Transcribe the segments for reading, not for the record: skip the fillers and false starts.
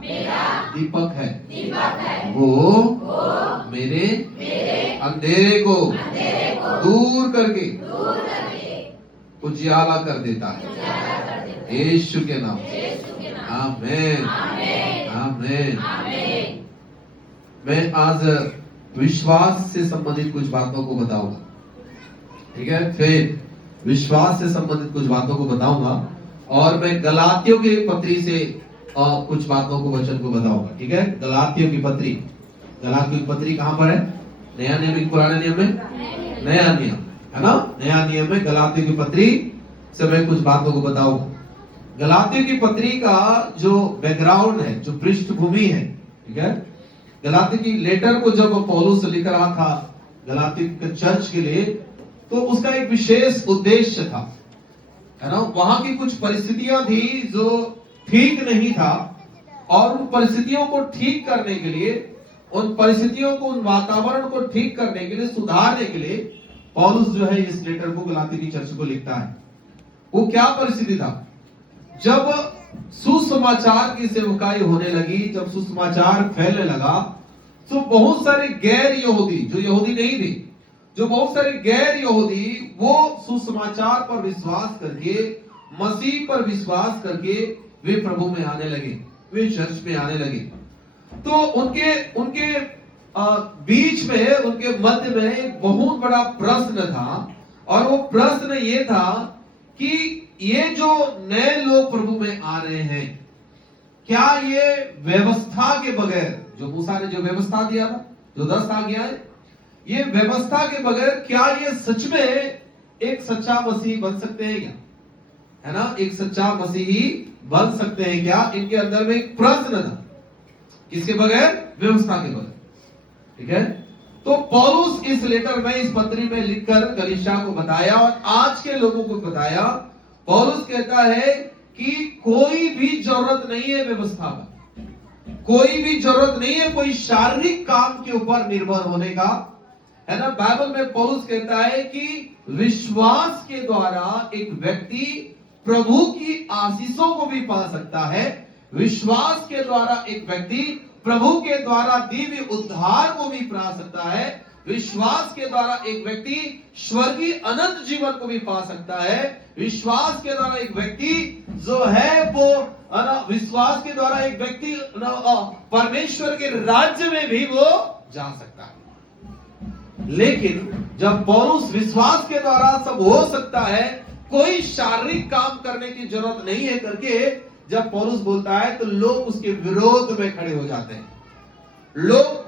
मेरा दीपक है, वो मेरे अंधेरे को दूर करके उजियाला कर देता है। यीशु के नाम। आमीन, आमीन। मैं आज विश्वास से संबंधित कुछ बातों को बताऊंगा, ठीक है। फिर विश्वास से संबंधित कुछ बातों को बताऊंगा और मैं गलातियों की पत्री से कुछ बातों को, वचन को बताऊंगा, ठीक है। गलातियों की पत्री कहां पर है? नया नियम की पुराने नियम में? नया नियम है ना। नया नियम में गलातियों की पत्री से मैं कुछ बातों को बताऊंगा। गलातियों की पत्री का जो बैकग्राउंड है, जो पृष्ठभूमि है, ठीक है। गलातियों की लेटर को जब पौलुस लिख रहा था गलातियों के चर्च के लिए, तो उसका एक विशेष उद्देश्य था, है ना। वहां की कुछ परिस्थितियां थी जो ठीक नहीं था, और उन परिस्थितियों को ठीक करने के लिए, उन परिस्थितियों को, उन वातावरण को ठीक करने के लिए, सुधारने के लिए पौलुस जो है इस लेटर को गलातियों की चर्च को लिखता है। वो क्या परिस्थिति था? जब सुसमाचार की सेवकाई होने लगी, जब सुसमाचार फैलने लगा, तो बहुत सारे गैर यहूदी, जो यहूदी नहीं थे, जो बहुत सारे गैर यहूदी, वो सुसमाचार पर विश्वास करके, मसीह पर विश्वास करके वे प्रभु में आने लगे, वे चर्च में आने लगे। तो उनके बीच में, उनके मध्य में एक बहुत बड़ा प्रश्न था, और वो प्रश्न ये था कि ये जो नए लोग प्रभु में आ रहे हैं, क्या ये व्यवस्था के बगैर, जो मूसा ने जो व्यवस्था दिया था, जो 10 आज्ञाएं, ये व्यवस्था के बगैर क्या ये सच में एक सच्चा मसीह बन सकते हैं क्या? है ना, एक सच्चा मसीही बन सकते हैं क्या? इनके अंदर में एक प्रश्न था, किसके बगैर? व्यवस्था के बगैर, ठीक है। तो पौलुस इस लेटर में, इस पत्री में लिखकर गलीशिया को बताया और आज के लोगों को बताया। पौलुस कहता है कि कोई भी जरूरत नहीं है व्यवस्था का, कोई भी जरूरत नहीं है कोई शारीरिक काम के ऊपर निर्भर होने का, है ना। बाइबल में पौलुस कहता है कि विश्वास के द्वारा एक व्यक्ति प्रभु की आशीषों को भी पा सकता है। विश्वास के द्वारा एक व्यक्ति प्रभु के द्वारा दिव्य उद्धार को भी पा सकता है। विश्वास के द्वारा एक व्यक्ति स्वर्गीय अनंत जीवन को भी पा सकता है। विश्वास के द्वारा एक व्यक्ति जो है वो, विश्वास के द्वारा एक व्यक्ति परमेश्वर के राज्य में भी वो जा सकता है। लेकिन जब पौलुस विश्वास के द्वारा सब हो सकता है, कोई शारीरिक काम करने की जरूरत नहीं है करके जब पौलुस बोलता है, तो लोग उसके विरोध में खड़े हो जाते हैं। लोग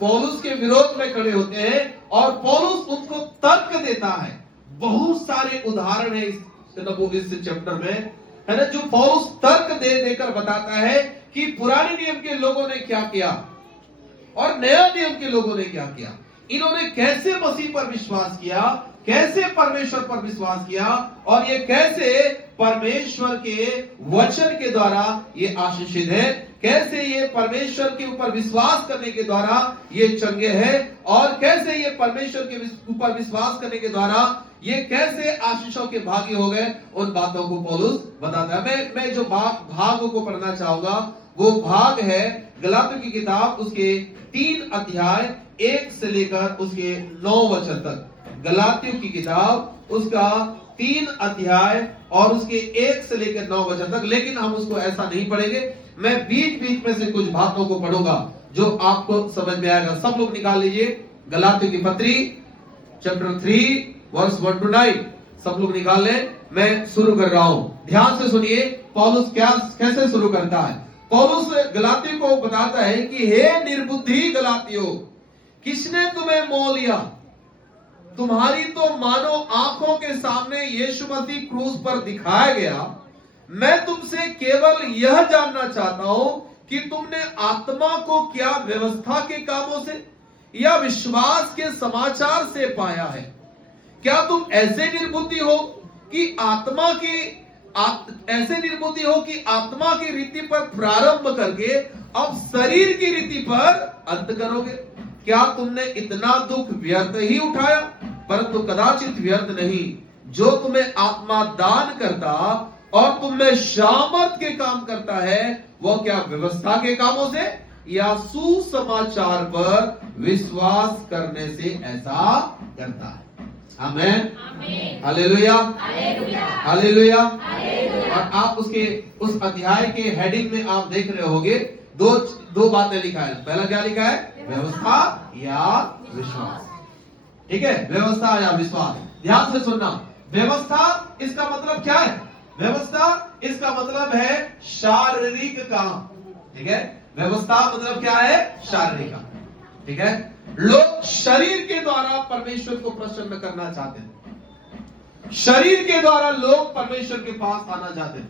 पौलुस के विरोध में खड़े होते हैं और पौलुस उनको तर्क देता है। बहुत सारे उदाहरण है इस चैप्टर में, है ना, जो पौलुस तर्क दे देकर बताता है कि पुराने नियम के लोगों ने क्या किया और नया नियम के लोगों ने क्या किया। इन्होंने कैसे मसीह पर विश्वास किया, कैसे परमेश्वर पर विश्वास किया, और ये कैसे परमेश्वर के वचन के द्वारा ये आशीषित है, कैसे ये परमेश्वर के ऊपर विश्वास करने के द्वारा ये चंगे हैं, और कैसे ये परमेश्वर के ऊपर विश्वास करने के द्वारा ये कैसे आशीषों के भागी हो गए। उन बातों को पौलुस बताता है। मैं जो भागों को पढ़ना चाहूंगा वो भाग है गलातियों की किताब, उसके 3 अध्याय 1 से लेकर उसके 9 वचन तक। गलातियों की किताब उसका 3 अध्याय और उसके 1 से लेकर 9 वचन तक। लेकिन हम उसको ऐसा नहीं पढ़ेंगे, मैं बीच बीच में से कुछ बातों को पढ़ूंगा जो आपको समझ में आएगा। सब लोग निकाल लीजिए गलातियों की पत्री चैप्टर 3 वर्स 1 to 9। सब लोग निकाल लें, मैं शुरू कर रहा हूं। ध्यान से सुनिए पौलुस कैसे शुरू करता है। पौलुस गलातियों को बताता है कि हे निर्बुद्धि गलातियों, किसने तुम्हें मोह लिया? तुम्हारी तो मानो आंखों के सामने यीशु मसीह क्रूस पर दिखाया गया। मैं तुमसे केवल यह जानना चाहता हूं कि तुमने आत्मा को क्या व्यवस्था के कामों से या विश्वास के समाचार से पाया है? क्या तुम ऐसे निर्बुद्धि हो कि आत्मा की रीति पर प्रारंभ करके अब शरीर की रीति पर अंत करोगे? क्या तुमने इतना दुख व्यर्थ ही उठाया? परंतु कदाचित व्यर्थ नहीं। जो तुम्हें आत्मा दान करता और तुम में सामर्थ के काम करता है, वो क्या व्यवस्था के कामों से या सुसमाचार पर विश्वास करने से ऐसा करता है। आमेन, हालेलुया, हालेलुया। और आप उसके उस अध्याय के हेडिंग में आप देख रहे होगे दो बातें लिखा है। पहला क्या लिखा है? व्यवस्था या विश्वास। ठीक है, व्यवस्था या विश्वास। ध्यान से सुनना, व्यवस्था इसका मतलब क्या है? व्यवस्था इसका मतलब है शारीरिक काम। ठीक है, व्यवस्था मतलब क्या है? शारीरिक काम। ठीक है, लोग शरीर के द्वारा परमेश्वर को प्रसन्न करना चाहते हैं। शरीर के द्वारा लोग परमेश्वर के पास आना चाहते हैं।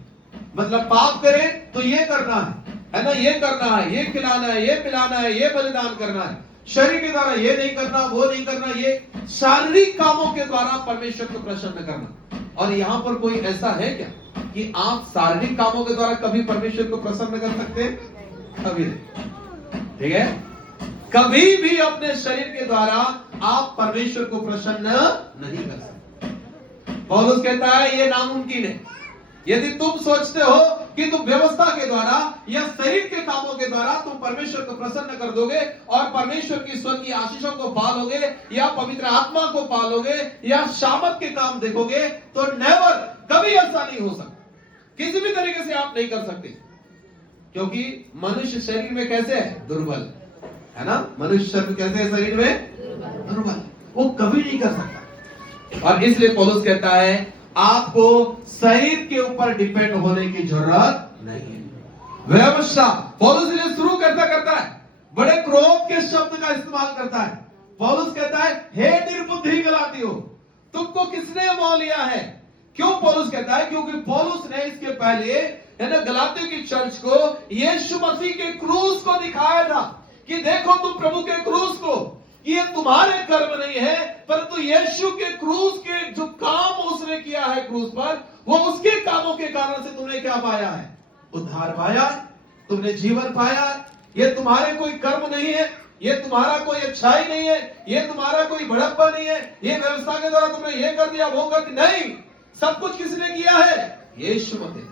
मतलब पाप करें तो ये करना है ना, ये करना है, ये खिलाना है, ये पिलाना है, ये बलिदान करना है। शरीर के द्वारा ये नहीं करना, वो नहीं करना, ये शारीरिक कामों के द्वारा परमेश्वर को प्रसन्न करना। और यहां पर कोई ऐसा है क्या कि आप शारीरिक कामों के द्वारा कभी परमेश्वर को प्रसन्न कर सकते हैं? कभी नहीं। ठीक है, कभी भी अपने शरीर के द्वारा आप परमेश्वर को प्रसन्न नहीं कर सकते। पौलुस कहता है ये नामुमकिन है। यदि तुम सोचते हो कि तुम व्यवस्था के द्वारा या शरीर के कामों के द्वारा तुम परमेश्वर को प्रसन्न कर दोगे और परमेश्वर की स्वर्गीय आशीषों को पालोगे या पवित्र आत्मा को पालोगे या शामत के काम देखोगे, तो नेवर, कभी ऐसा नहीं हो सकता। किसी भी तरीके से आप नहीं कर सकते, क्योंकि मनुष्य शरीर में कैसे है? दुर्बल है ना। मनुष्य शरीर कैसे है? शरीर में दुर्बल, वो कभी नहीं कर सकता। और इसलिए पौलुस कहता है आपको शरीर के ऊपर डिपेंड होने की जरूरत नहीं है। व्यवस्था पौलुस इसलिए शुरू करता है, बड़े क्रोध के शब्द का इस्तेमाल करता है। पौलुस कहता है हे निर्बुद्धि गलातियों, तुमको किसने मोह लिया है? क्यों पौलुस कहता है? क्योंकि पौलुस ने इसके पहले है ना गलातियों की चर्च को यीशु मसीह के क्रूस को दिखाया था कि देखो तुम प्रभु के क्रूस को, ये तुम्हारे कर्म नहीं है, परंतु यीशु के क्रूस के जो काम उसने किया है क्रूस पर, वो उसके कामों के कारण से तुमने क्या पाया है? उद्धार पाया, तुमने जीवन पाया। ये तुम्हारे कोई कर्म नहीं है, ये तुम्हारा कोई अच्छाई नहीं है, ये तुम्हारा कोई बड़प्पा नहीं है, ये व्यवस्था के द्वारा तुमने ये कर दिया, वो कर दिया, नहीं। सब कुछ किसने किया है? यीशु मसीह।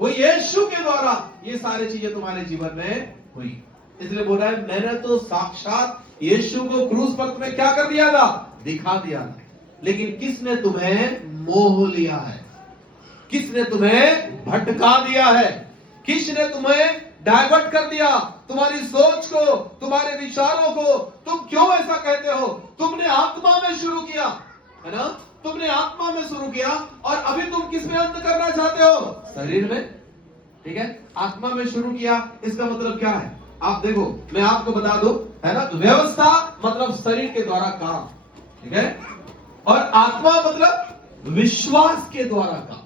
वो यीशु के द्वारा ये सारी चीजें तुम्हारे जीवन में हुई। इसलिए बोल रहा है मैंने तो साक्षात यीशु को क्रूस पर तुम्हें क्या कर दिया था? दिखा दिया था। लेकिन किसने तुम्हें मोह लिया है? किसने तुम्हें भटका दिया है? किसने तुम्हें डाइवर्ट कर दिया? तुम्हारी सोच को, तुम्हारे विचारों को। तुम क्यों ऐसा कहते हो? तुमने आत्मा में शुरू किया है ना, तुमने आत्मा में शुरू किया और अभी तुम किस में अंत करना चाहते हो? शरीर में। ठीक है, आत्मा में शुरू किया, इसका मतलब क्या है? आप देखो, मैं आपको बता दूं, है ना, व्यवस्था मतलब शरीर के द्वारा काम। ठीक है, और आत्मा मतलब विश्वास के द्वारा काम।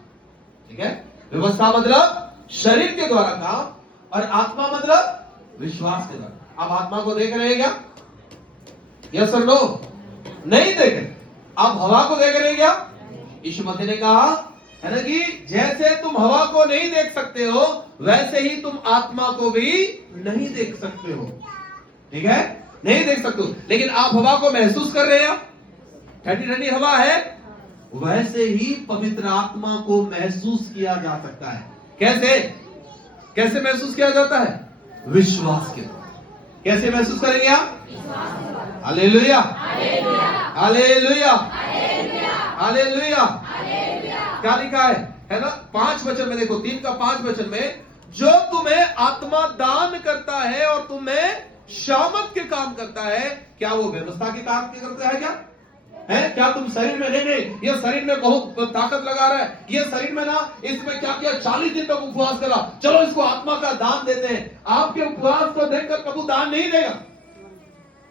ठीक है, व्यवस्था मतलब शरीर के द्वारा काम और आत्मा मतलब विश्वास के द्वारा। आप आत्मा को देख रहे हैं क्या? यस और नो? नहीं देख रहे। आप हवा को देख रहे हैं क्या? यीशु मसीह ने कहा है ना कि जैसे तुम हवा को नहीं देख सकते हो, वैसे ही तुम आत्मा को भी नहीं देख सकते हो। ठीक है, नहीं देख सकते हो, लेकिन आप हवा को महसूस कर रहे हो। ठंडी ठंडी हवा है, वैसे ही पवित्र आत्मा को महसूस किया जा सकता है। कैसे? कैसे महसूस किया जाता है? विश्वास के द्वारा। कैसे महसूस करेंगे आप? Hallelujah, hallelujah, hallelujah. क्या लिखा है ना? 5 वचन में देखो, 3 का 5 वचन में, जो तुम्हें आत्मा दान करता है और तुम्हें शामत के काम करता है, क्या वो व्यवस्था के काम करता है? क्या है? क्या तुम शरीर में नहीं, ये शरीर में बहुत ताकत लगा रहा है, ये शरीर में ना इसमें क्या किया, 40 दिन तक उपवास करा, चलो इसको आत्मा का दान देते हैं। आपके उपवास को देखकर प्रभु दान नहीं देगा।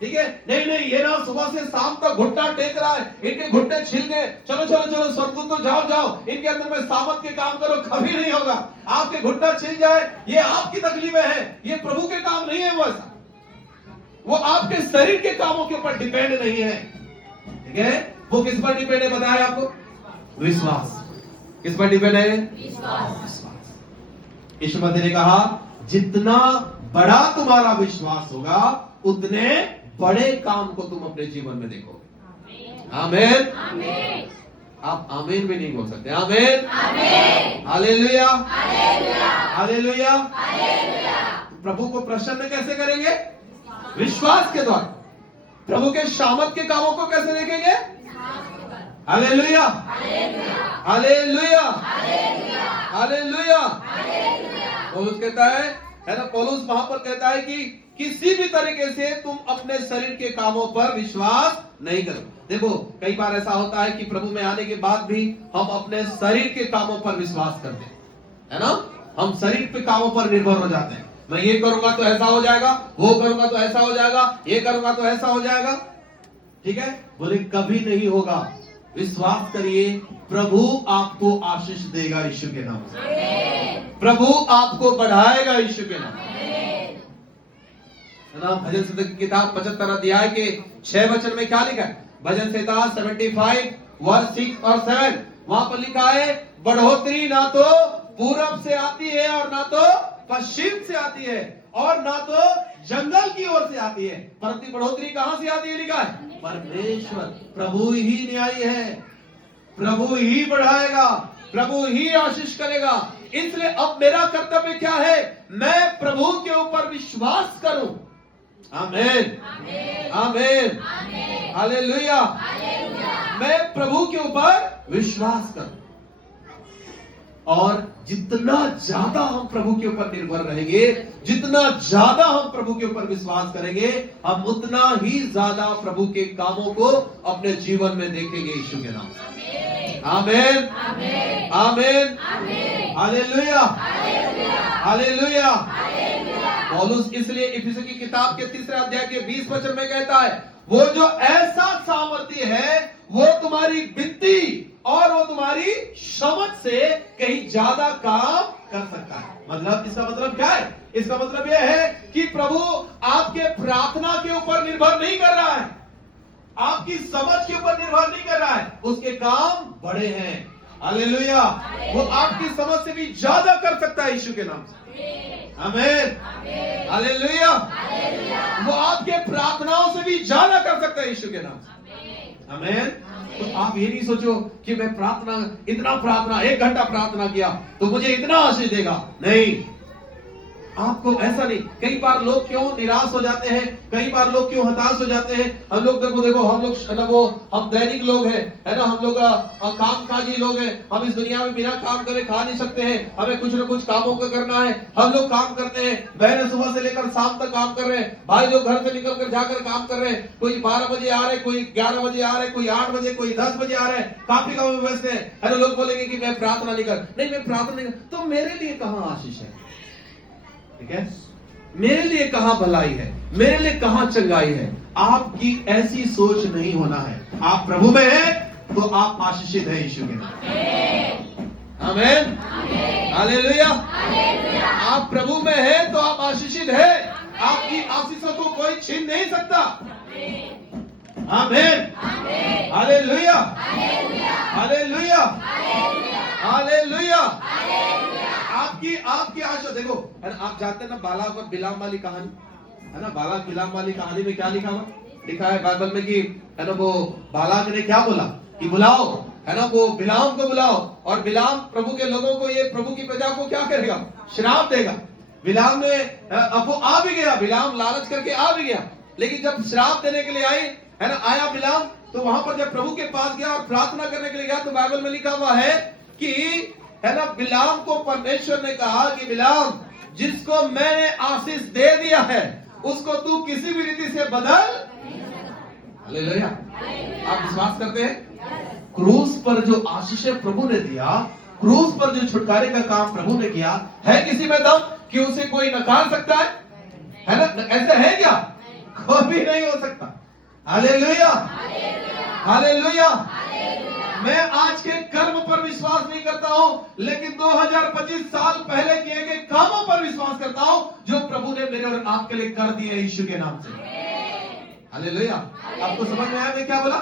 ठीक है, नहीं नहीं, ये ना सुबह से शाम तक घुटना टेक रहा है, इनके घुटने छिल गए, चलो चलो चलो स्वर्गदूत तो जाओ जाओ, इनके अंदर में सामत के काम करो, कभी नहीं होगा। आपके घुटना छिल जाए, ये आपकी तकलीफें हैं, ये प्रभु के काम नहीं है। वो ऐसा, वो आपके शरीर के कामों के ऊपर डिपेंड नहीं है। ठीक है, वो किस पर डिपेंड है बताया आपको? विश्वास। किस पर डिपेंड है? विश्वास। यीशु मसीह ने कहा जितना बड़ा तुम्हारा विश्वास होगा, उतने बड़े काम को तुम अपने जीवन में देखोगे। आमीन। आप आमीन भी नहीं बोल सकते। आमीन, हालेलुया, हालेलुया। प्रभु को प्रसन्न कैसे करेंगे? विश्वास के द्वारा। प्रभु के शामत के कामों को कैसे देखेंगे? Hallelujah, hallelujah, hallelujah. पौलुस कहता है ना, पौलुस वहां पर कहता है कि किसी भी तरीके से तुम अपने शरीर के कामों पर विश्वास नहीं करो। देखो, कई बार ऐसा होता है कि प्रभु में आने के बाद भी हम अपने शरीर के कामों पर विश्वास करते हैं, है ना। हम शरीर के कामों पर निर्भर हो जाते हैं। मैं ये करूंगा तो ऐसा हो जाएगा, वो करूंगा तो ऐसा हो जाएगा, ये करूंगा तो ऐसा हो जाएगा। ठीक है, बोले कभी नहीं होगा। विश्वास करिए, प्रभु आपको आशीष देगा यीशु के नाम से। प्रभु आपको बढ़ाएगा यीशु के नाम से। भजन संहिता की किताब 75 अध्याय के 6 वचन में क्या लिखा है? भजन संहिता 75 वर्ष 6 और 7 वहां पर लिखा है, बढ़ोतरी ना तो पूरब से आती है और ना तो पश्चिम से आती है और ना तो जंगल की ओर से आती है, परंतु बढ़ोतरी कहां से आती है? लिखा है परमेश्वर। प्रभु ही न्यायी है, प्रभु ही बढ़ाएगा, प्रभु ही आशीष करेगा। इसलिए अब मेरा कर्तव्य क्या है? मैं प्रभु के ऊपर विश्वास करूं। आमीन, आमीन, हालेलुया। मैं प्रभु के ऊपर विश्वास करूं, और जितना ज्यादा हम प्रभु के ऊपर निर्भर रहेंगे, जितना ज्यादा हम प्रभु के ऊपर विश्वास करेंगे, हम उतना ही ज्यादा प्रभु के कामों को अपने जीवन में देखेंगे यीशु के नाम से। आमीन, आमीन, हालेलुया, हालेलुया। पौलुस इसलिए इफिसियों की किताब के 3 अध्याय के 20 वचन में कहता है, वो जो ऐसा सामर्थ्य है वो तुम्हारी वित्ती और वो तुम्हारी समझ से कहीं ज्यादा काम कर सकता है। मतलब इसका मतलब क्या है? इसका मतलब यह है कि प्रभु आपके प्रार्थना के ऊपर निर्भर नहीं कर रहा है, आपकी समझ के ऊपर निर्भर नहीं कर रहा है, उसके काम बड़े हैं। हालेलुया। वो आपकी समझ से भी ज्यादा कर सकता है यीशु के नाम से। आमीन, हालेलुया। वो आपके प्रार्थनाओं से भी ज्यादा कर सकता है यीशु के नाम से। आमीन। तो आप ये नहीं सोचो कि मैं प्रार्थना, इतना प्रार्थना, 1 घंटा प्रार्थना किया तो मुझे इतना आशीष देगा। नहीं, आपको ऐसा नहीं। कई बार लोग क्यों निराश हो जाते हैं, कई बार लोग क्यों हताश हो जाते हैं। हम लोग देखो हम लोग हम दैनिक लोग हैं, है ना। हम लोग कामकाजी लोग हैं। हम इस दुनिया में बिना काम करे खा नहीं सकते हैं। हमें कुछ न कुछ कामों को करना है। हम लोग काम करते हैं, बहनें सुबह से लेकर शाम तक काम कर रहे हैं, भाई लोग घर से निकल कर जाकर काम कर रहे हैं। कोई 12 बजे आ रहे, कोई 11 बजे आ रहे, कोई 8 बजे, कोई 10 बजे आ रहे हैं, काफी काम में व्यस्त है ना। लोग बोलेंगे कि मैं प्रार्थना नहीं कर, नहीं मैं प्रार्थना नहीं कर, तो मेरे लिए कहां आशीष है? ठीक है, मेरे लिए कहां भलाई है, मेरे लिए कहां चंगाई है? आपकी ऐसी सोच नहीं होना है। आप प्रभु में हैं तो आप आशीषित हैं यीशु के नाम। आमीन, हालेलुया। आप प्रभु में हैं तो आप आशीषित हैं। आपकी आशीषों को कोई छीन नहीं सकता। आमीन, हालेलुया, हालेलुया, हालेलुया। आपकी आशा देखो, है ना। आप जानते हैं ना बालाक और बिलाम वाली कहानी, है ना। बालाक बिलाम वाली कहानी में क्या लिखा हुआ? लिखा है बाइबल में कि, है ना, वो बालाक ने क्या बोला कि बुलाओ, है ना, वो बिलाम को बुलाओ, और बिलाम प्रभु के लोगों को, ये प्रभु की प्रजा को क्या करेगा? श्राप देगा। बिलाम ने, अब वो आ भी गया, बिलाम लालच करके आ भी गया, लेकिन जब श्राप देने के लिए आई, है ना, आया बिलाम, तो वहां पर जब प्रभु के पास गया और प्रार्थना करने के लिए गया, तो बाइबल में लिखा हुआ है कि, है ना, बिलाम को परमेश्वर ने कहा कि बिलाम, जिसको मैंने आशीष दे दिया है उसको तू किसी भी रीति से बदल। हालेलुया। आप विश्वास करते हैं? क्रूस पर जो आशीष प्रभु ने दिया, क्रूस पर जो छुटकारे का काम प्रभु ने किया, है किसी में दम कि उसे कोई नकार सकता है ना? ऐसा है क्या? कोई भी नहीं हो सकता। Hallelujah, hallelujah. मैं आज के कर्म पर विश्वास नहीं करता हूं, लेकिन 2025 साल पहले किए गए कामों पर विश्वास करता हूं जो प्रभु ने मेरे और आपके लिए कर दिए यीशु के नाम से। हालेलुया। आपको समझ में आया मैं क्या बोला?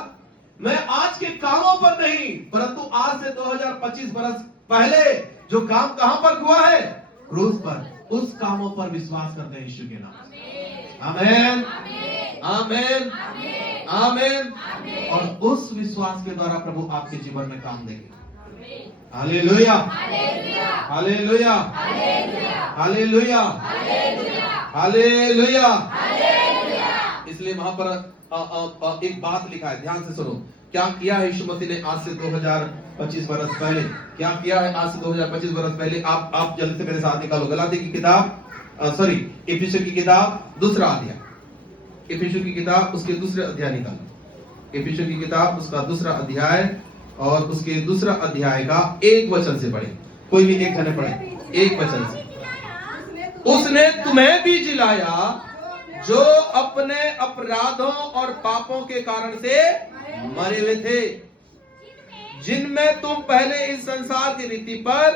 मैं आज के कामों पर नहीं, परंतु आज से 2025 बरस पहले जो काम कहां पर हुआ है? क्रूस पर। उस कामों पर विश्वास करते हैं यीशु के नाम से। आमीन, आमेन, आमेन। और उस विश्वास के द्वारा प्रभु आपके जीवन में काम देंगे। Hallelujah, hallelujah, hallelujah, hallelujah. इसलिए वहां पर एक बात लिखा है, ध्यान से सुनो। क्या किया है यीशु मसीह ने आज से 2025 बरस पहले? क्या किया है आज से 2025 बरस पहले? आप जल्दी से मेरे साथ निकालो गलाती की किताब, सॉरी इफिसियों की किताब दूसरा अध्याय, इफिसियों की किताब उसके दूसरे अध्याय निकालो। इफिसियों की किताब उसका दूसरा अध्याय और उसके दूसरा अध्याय का 1 वचन से पढ़े। कोई भी एक जने पढ़े 1 वचन से। उसने तुम्हें भी जिलाया जो अपने अपराधों और पापों के कारण से मरे हुए थे, जिनमें तुम पहले इस संसार की रीति पर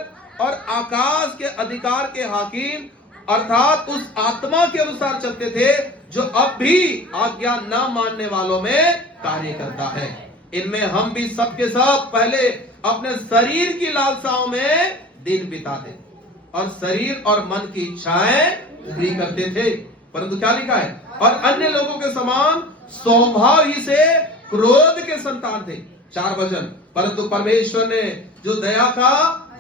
और आकाश के अधिकार के हाकिम अर्थात उस आत्मा के अनुसार चलते थे जो अब भी आज्ञा न मानने वालों में कार्य करता है। इनमें हम भी सबके सब पहले अपने शरीर की लालसाओं में दिन बिताते और शरीर और मन की इच्छाएं पूरी करते थे। परंतु क्या लिखा है? और अन्य लोगों के समान स्वभाव ही से क्रोध के संतान थे। 4 वचन। परंतु परमेश्वर ने जो दया का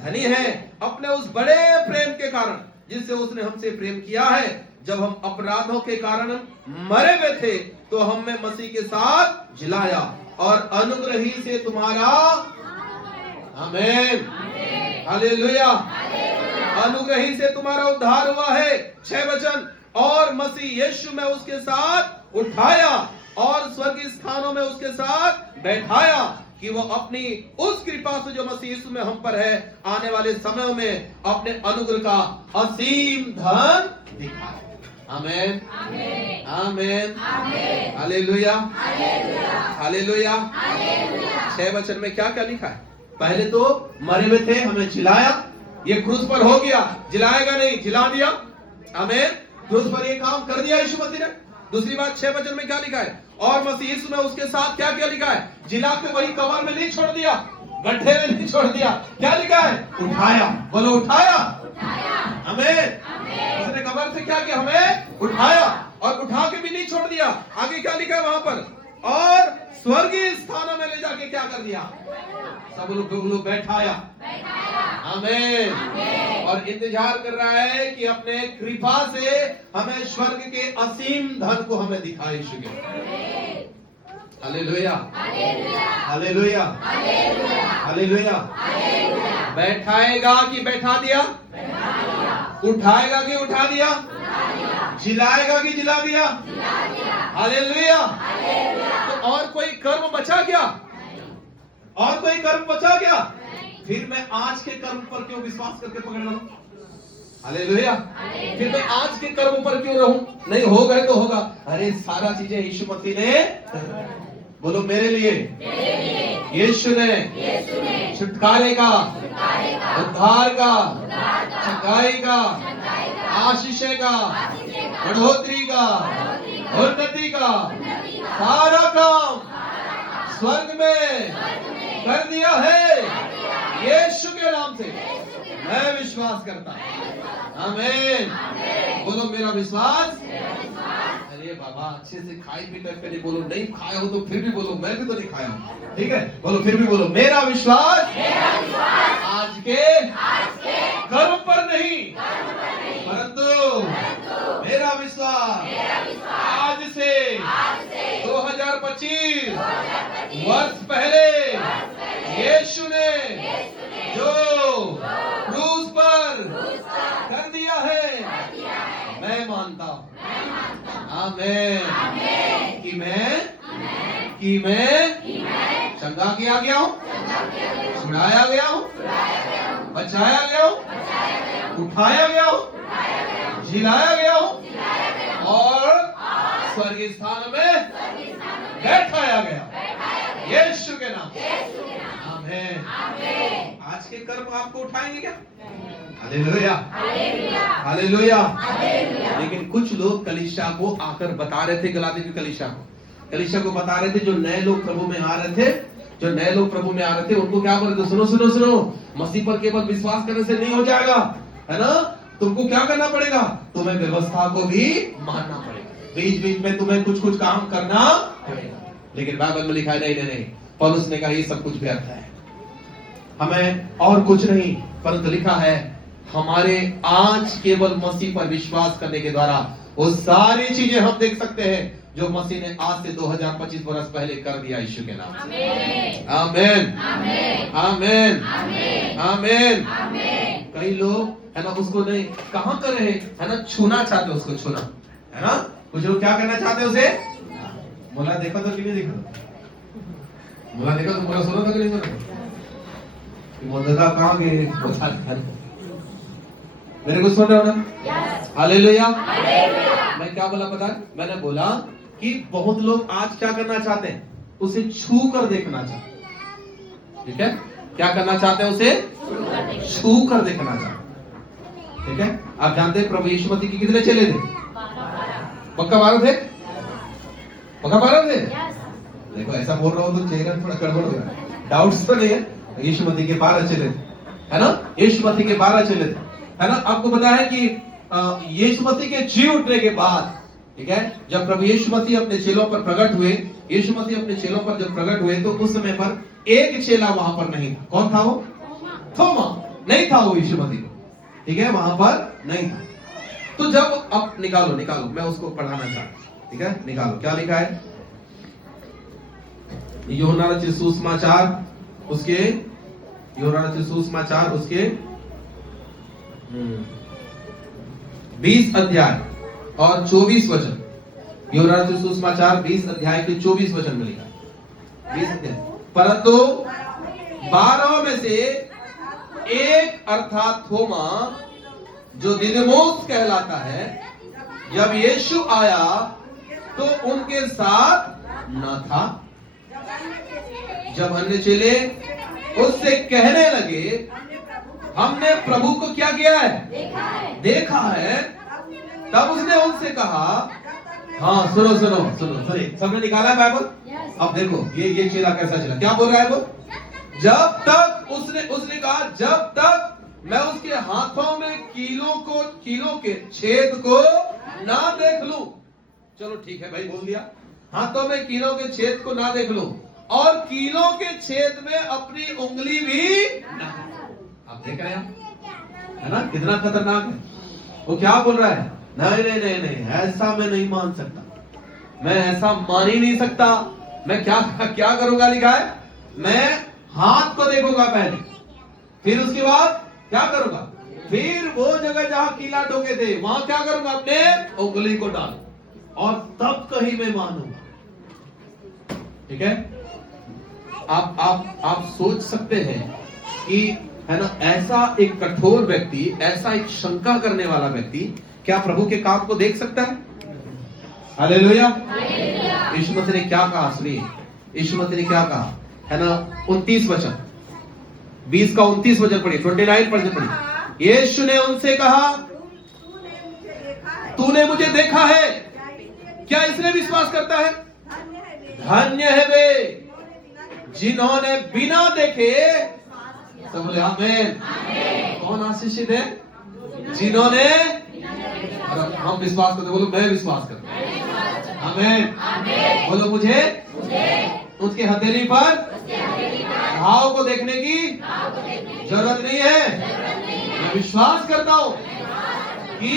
धनी है अपने उस बड़े प्रेम के कारण जिससे उसने हमसे प्रेम किया है, जब हम अपराधों के कारण मरे हुए थे तो हमें मसीह के साथ जिलाया और अनुग्रह ही से तुम्हारा, आमीन, हालेलुया, अनुग्रह ही से तुम्हारा उद्धार हुआ है। 6 वचन। और मसीह यीशु में उसके साथ उठाया और स्वर्गीय स्थानों में उसके साथ बैठाया कि वो अपनी उस कृपा से जो मसीह यीशु में हम पर है आने वाले समय में अपने अनुग्रह का असीम धन दिखाए। आमीन, आमीन, हालेलुया, हालेलुया। 6 वचन में क्या क्या लिखा है? पहले तो मरे हुए थे, हमें जिलाया। ये क्रूस पर हो गया, जिलाएगा नहीं, जिला दिया। आमीन, क्रूस पर ये काम कर दिया यीशु मसीह ने। दूसरी बात 6 वचन में क्या लिखा है? और मसीह यीशु में उसके साथ क्या क्या लिखा है? जिला के वही कब्र में नहीं छोड़ दिया, गड्ढे में नहीं छोड़ दिया। क्या लिखा है? उठाया। बोलो उठाया, आमीन। उसने कब्र से क्या किया? हमें उठाया और उठा के भी नहीं छोड़ दिया। आगे क्या लिखा है वहां पर? और स्वर्गीय स्थानों में ले जाके क्या कर दिया? सब लोग बैठाया। आमीन। और इंतजार कर रहा है कि अपने कृपा से हमें स्वर्ग के असीम धन को हमें दिखाए यीशु के। Hallelujah, hallelujah, hallelujah. बैठाएगा कि बैठा दिया? उठाएगा कि उठा दिया? जिलाएगा कि जिला दिया? हालेलुया। तो और कोई कर्म बचा क्या? और कोई कर्म बचा क्या? फिर मैं आज के कर्म पर क्यों विश्वास करके पकड़ लूं? हालेलुया। फिर मैं आज के कर्म पर क्यों रहूं? नहीं हो गए तो होगा। अरे सारा चीजें यीशु मसीह ने, बोलो मेरे लिए यीशु ने छुटकारे का, उद्धार का, चंगाई का, आशीष का, बढ़ोतरी का, उन्नति का सारा काम स्वर्ग में कर दिया है यीशु के नाम से। मैं विश्वास करता हूं। आमीन। बोलो मेरा विश्वास। अरे बाबा अच्छे से खाई पी करके नहीं बोलो, नहीं खाया हो तो फिर भी बोलो मैं भी तो नहीं खाया हूं, ठीक है? बोलो फिर भी बोलो मेरा विश्वास आज के कर्म पर नहीं परंतु मेरा विश्वास आज से 2025 वर्ष पहले यीशु ने जो क्रूस पर कर दिया है, मैं मानता हूं। आमीन। कि मैं चंगा किया गया हूं, छुड़ाया गया हूं, बचाया गया हूं, उठाया गया हूं, जिलाया गया हूं और स्वर्गीय स्थान में बैठाया गया यीशु के नाम। आमीन। आज के कर्म आपको उठाएंगे क्या? Hallelujah, hallelujah. लेकिन कुछ लोग कलीसिया को आकर बता रहे थे, गलाती की कलीसिया को बता रहे थे, जो नए लोग प्रभु में आ रहे थे, जो नए लोग प्रभु में आ रहे थे उनको क्या बोल रहे थे? सुनो सुनो सुनो, मसीह पर केवल विश्वास करने से नहीं हो जाएगा, है ना? तुमको क्या करना पड़ेगा? तुम्हें व्यवस्था को भी मानना पड़ेगा। बीच बीच में तुम्हें कुछ कुछ काम करना पड़ेगा। लेकिन बाइबल में लिखा है नहीं नहीं नहीं, पौलुस ने कहा ये सब कुछ व्यर्थ है, हमें और कुछ नहीं, परंतु लिखा है हमारे आज केवल मसीह पर विश्वास करने के द्वारा वो सारी चीजें हम देख सकते हैं जो मसीह ने आज से 2025 वर्ष पहले कर दिया यीशु के नाम से। आमीन आमीन आमीन। कई लोग है ना उसको नहीं कहां करे है ना, छूना चाहते, उसको छूना है ना, कुछ लोग क्या करना चाहते उसे, मुला देखा तो कि नहीं देखा, मुला देखा तो मुला सुना था कि नहीं सुना, मुला कहां गए, मेरे को सुन रहे हो ना? हालेलुया। मैं क्या बोला पता है? मैंने बोला कि बहुत लोग आज क्या करना चाहते हैं, उसे छू कर देखना चाहते हैं। ठीक है, क्या करना चाहते हैं, उसे छू कर देखना चाहते हैं। ठीक है, आप जानते हैं प्रभु यीशु मसीह के कितने चेले थे? पक्का 12 थे? पक्का 12 थे? देखो ऐसा बोल रहा हूं तो चेहरा थोड़ा गड़बड़ हो गया, डाउट्स तो नहीं है। यीशु मसीह के 12 चेले थे, है ना, यीशु मसीह के 12 चेले थे, है ना। आपको पता है कि यीशु मसीह के जी उठने के बाद, ठीक है, जब प्रभु यीशु मसीह अपने चेलों पर प्रकट हुए, यीशु मसीह अपने चेलों पर जब प्रकट हुए तो उस समय पर एक चेला वहां पर नहीं था। कौन था वो? थोमा नहीं था वो यीशु मसीह, ठीक है, वहां पर नहीं था। तो जब अब निकालो निकालो, मैं उसको पढ़ाना चाहता हूं, ठीक है, निकालो क्या लिखा है, यूहन्ना रचित सुसमाचार उसके, यूहन्ना रचित सुसमाचार उसके 20 अध्याय और 24 वचन, यूहन्ना रचित सुसमाचार 20 अध्याय के 24 वचन में लिखा है 20 अध्याय, परंतु 12 में से एक अर्थात थोमा जो दिदुमुस कहलाता है, जब यीशु आया तो उनके साथ न था। जब अन्य चेले उससे कहने लगे हमने प्रभु को क्या किया है, देखा है, तब उसने उनसे कहा, हाँ सुनो सुनो सुनो, सुनिए, सबने निकाला है बाइबल। अब देखो ये चेला कैसा चला, क्या बोल रहा है वो, जब तक उसने कहा जब तक मैं उसके हाथों में कीलों के छेद को ना देख लूं। चलो ठीक है भाई, बोल दिया, हाथों में कीलों के छेद को ना देख लूं और कीलों के छेद में अपनी उंगली भी ना। आप देख रहे हैं, है ना, कितना खतरनाक है। वो क्या बोल रहा है, नहीं नहीं नहीं नहीं, ऐसा मैं नहीं मान सकता, मैं ऐसा मान ही नहीं सकता, मैं क्या करूंगा, लिखा है मैं हाथ को देखूंगा पहले, फिर उसके बाद क्या करूंगा, फिर वो जगह जहां कीला ठोके थे वहां क्या करूंगा, अपने उंगली को डाल और तब कहीं मैं मानूंगा। ठीक है, आप सोच सकते हैं कि, है ना, ऐसा एक कठोर व्यक्ति, ऐसा एक शंका करने वाला व्यक्ति क्या प्रभु के काम को देख सकता है? हालेलुया। यीशु मसीह ने क्या कहा, सुनिए, यीशु मसीह ने क्या कहा, है ना, 29 वचन, 20 का 29 वचन पढ़िए, 29 पढ़िए। यीशु ने उनसे कहा तूने मुझे देखा है, क्या इसलिए विश्वास करता है? धन्य है वे जिन्होंने बिना देखे, सब बोले आमीन। कौन आशीषित है? जिन्होंने, हम विश्वास करते, बोलो मैं विश्वास करता हूं, आमीन। बोलो मुझे उसके हथेली पर घाव को देखने की जरूरत नहीं है, मैं विश्वास करता हूं कि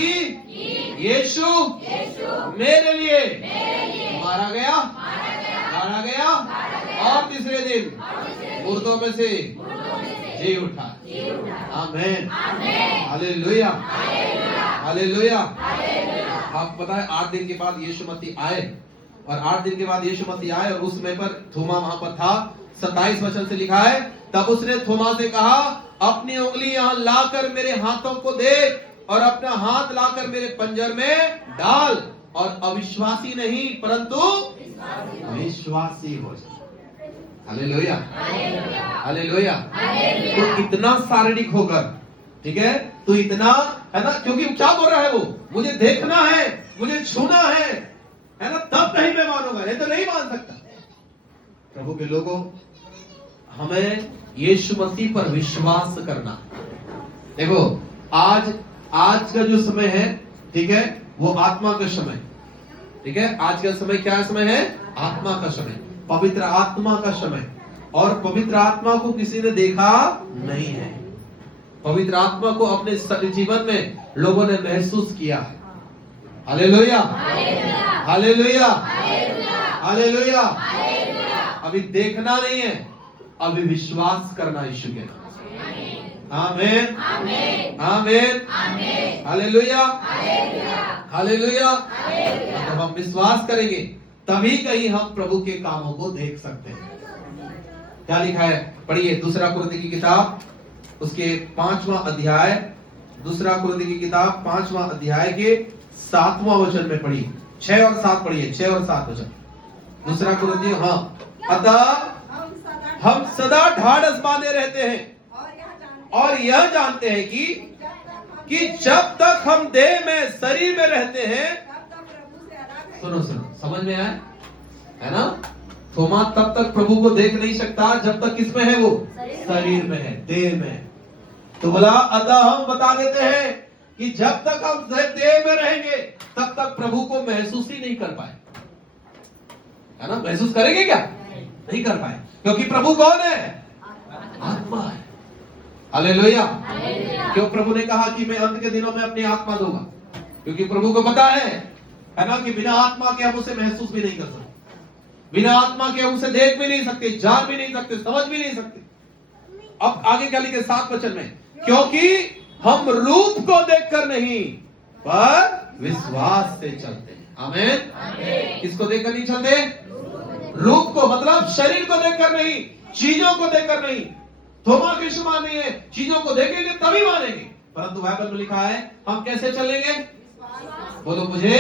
यीशु मेरे लिए मारा गया और तीसरे दिन मुर्दों में से जी उठा। आमीन, हालेलुया, हालेलुया। आपको पता है 8 दिन के बाद यीशु मसीह आए, और 8 दिन के बाद यीशु मसीह आए और उस समय पर थोमा वहां पर था। 27 वचन से लिखा है, तब उसने थोमा से कहा अपनी उंगली यहां लाकर मेरे हाथों को दे और अपना हाथ लाकर मेरे पंजर में डाल, और अविश्वासी नहीं परंतु विश्वासी हो जाए। Hallelujah, hallelujah. तो इतना शारीरिक होकर, ठीक है, तो इतना, है ना, क्योंकि क्या बोल रहा है वो, मुझे देखना है, मुझे छूना है ना, तब नहीं मैं मानूंगा, नहीं तो नहीं मान सकता। प्रभु के लोगों, हमें यीशु मसीह पर विश्वास करना। देखो आज का जो समय है, ठीक है, वो आत्मा का समय, ठीक है, आज का समय क्या समय है? आत्मा का समय, पवित्र आत्मा का समय। और पवित्र आत्मा को किसी ने देखा नहीं है, पवित्र आत्मा को अपने जीवन में लोगों ने महसूस किया है। Hallelujah, hallelujah, hallelujah. अभी देखना नहीं है, अभी विश्वास करना यीशु के नाम। आमीन, आमीन, हालेलुया, हालेलुया। जब हम विश्वास करेंगे तभी कहीं हम प्रभु के कामों को देख सकते हैं। क्या लिखा है? पढ़िए, दूसरा कुरिन्थी की किताब उसके 5वां अध्याय, दूसरा कुरिन्थी की किताब 5वां अध्याय के 7वां वचन में पढ़िए। 6 और 7 पढ़िए, 6 और 7 वचन। दूसरा कुरिन्थी, हाँ, अतः हम सदा ढाढ़स बांधे रहते हैं और यह जानते हैं कि जब तक हम देह में, शरीर में रहते हैं, सुनो सुनो, समझ में आए? है ना? थोमा तब तक प्रभु को देख नहीं सकता जब तक किसमें है? वो शरीर में है, देह में। तो बोला, अतः हम बता देते हैं कि जब तक हम देह में रहेंगे तब तक प्रभु को महसूस ही नहीं कर पाए। है ना? महसूस करेंगे क्या? नहीं कर पाए, क्योंकि प्रभु कौन है? आत्मा है। हालेलुया। क्यों प्रभु ने कहा कि मैं अंत के दिनों में अपनी आत्मा दूंगा? क्योंकि प्रभु को पता है ना, कि बिना आत्मा के हम उसे महसूस भी नहीं कर सकते, बिना आत्मा के हम उसे देख भी नहीं सकते, जान भी नहीं सकते, समझ भी नहीं सकते। अब आगे क्या लिखे 7 वचन में? क्योंकि हम रूप को देखकर नहीं पर विश्वास से चलते हैं। आमीन। किसको देखकर नहीं चलते? रूप को, मतलब शरीर को देखकर नहीं, चीजों को देखकर नहीं। थोमा कृष्ण मान नहीं है, चीजों को देखेंगे तभी मानेंगे, परंतु बाइबल में लिखा है हम कैसे चलेंगे? बोलो, मुझे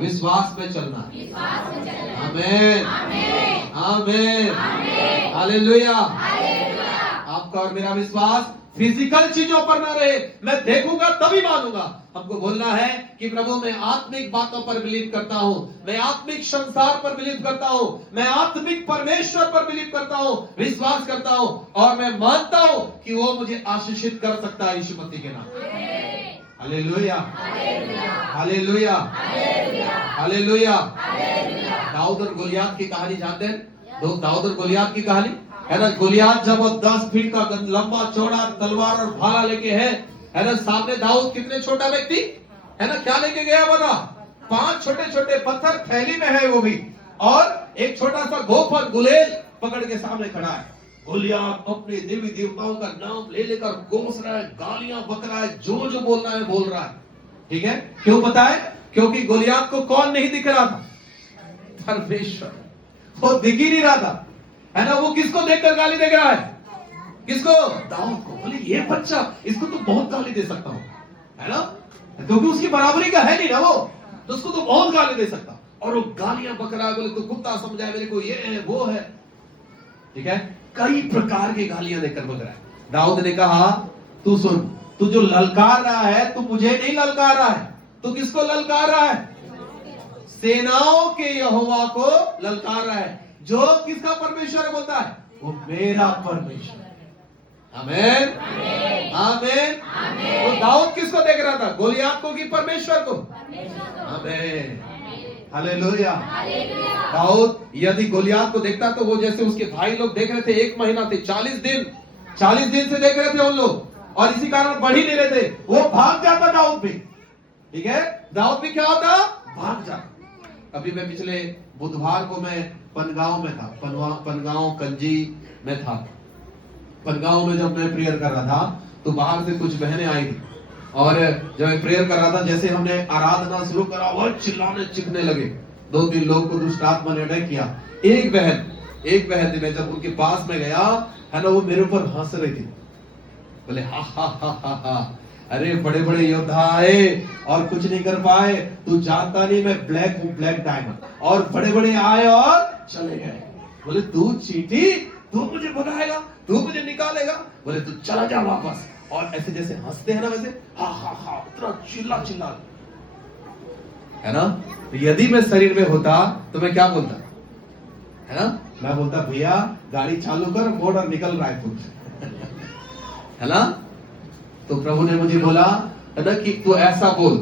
विश्वास में चलना। आमीन, आमीन, हालेलुया। आपका और मेरा विश्वास फिजिकल चीजों पर ना रहे, मैं देखूंगा तभी मानूंगा। हमको बोलना है कि प्रभु मैं आत्मिक बातों पर बिलीव करता हूं, मैं आत्मिक संसार पर बिलीव करता हूं, मैं आत्मिक परमेश्वर पर बिलीव करता हूं, विश्वास करता हूं, और मैं मानता हूं कि वो मुझे आशीषित कर सकता है यीशु मसीह के नाम। Hallelujah, hallelujah, hallelujah. दाऊद और गोलियात की कहानी जानते हैं? दाऊद और गोलियात की कहानी है ना? गोलियात जब 10 फीट का लंबा चौड़ा तलवार और भाला लेके है ना, सामने दाऊद कितने छोटा व्यक्ति है ना, क्या लेके गया बता? 5 छोटे छोटे पत्थर, थैली में है वो भी, और एक छोटा सा गोफर गुलेल पकड़ के सामने खड़ा है। गोलियात अपने देवी देवताओं का नाम ले लेकर कोस रहा है, गालियां बक रहा है, जो जो बोलना है बोल रहा है। ठीक है, क्यों पता है? क्योंकि गोलियात को कौन नहीं दिख रहा था? परमेश्वर। वो दिख ही नहीं रहा था, है ना? वो किसको देखकर गाली दे रहा है? किसको? दाऊद को। बोले, ये बच्चा, इसको तो बहुत गाली दे सकता हूं, है ना? क्योंकि उसकी बराबरी का है नहीं ना वो, तो उसको तो बहुत गाली दे सकता। और वो गालियां बक रहा है, बोले तो कुत्ता समझाए मेरे को, ये है वो है। ठीक है, कई प्रकार की गालियां देकर बक रहा है। दाऊद ने कहा, तू सुन, तू जो ललकार रहा है, तू मुझे नहीं ललकार रहा है, तू किसको ललकार रहा है? सेनाओं के यहोवा को ललकार रहा है, जो किसका परमेश्वर बोलता है? वो मेरा परमेश्वर। आमीन, आमीन। तो दाऊद किसको देख रहा था? गोलियात को कि परमेश्वर को? आमीन, हालेलुया। दाऊद यदि गोलियात को देखता तो वो जैसे उसके भाई लोग देख रहे थे, 1 महीना थे, 40 दिन से देख रहे थे उन लोग, और इसी कारण बढ़ ही नहीं रहे थे, वो भाग जाता दाऊद भी। ठीक है, दाऊद भी क्या होता? भाग जाता। अभी मैं पिछले बुधवार को मैं पनगांव में था, पनगांव कंजी में था। पनगांव में जब मैं प्रेयर कर रहा था तो बाहर से कुछ बहनें आई थी, और जब मैं प्रेयर कर रहा था, जैसे हमने आराधना शुरू करा, वो चिल्लाने चिखने लगे। 2-3 लोग को दुष्ट आत्मा ने अटैक किया। एक बहन थी, मैं जब उनके पास में गया, है ना, वो मेरे ऊपर हंस रही थी। बोले, हा हा हा हा हा, अरे बड़े बड़े योद्धा आए और कुछ नहीं कर पाए, तू जानता नहीं मैं ब्लैक हूं, ब्लैक डायमंड, और बड़े बड़े आए और चले गए। बोले, तू चींटी, तू मुझे भगाएगा, तू मुझे निकालेगा? बोले, तू चला जा वापस। और ऐसे जैसे हंसते हैं ना, वैसे हा हा हा, उतना चिल्ला है ना। तो यदि मैं शरीर में होता तो मैं क्या बोलता? है ना, मैं बोलता, भैया गाड़ी चालू कर, मोड़ और निकल रहा है तू। है ना। तो प्रभु ने मुझे बोला है ना कि तू ऐसा बोल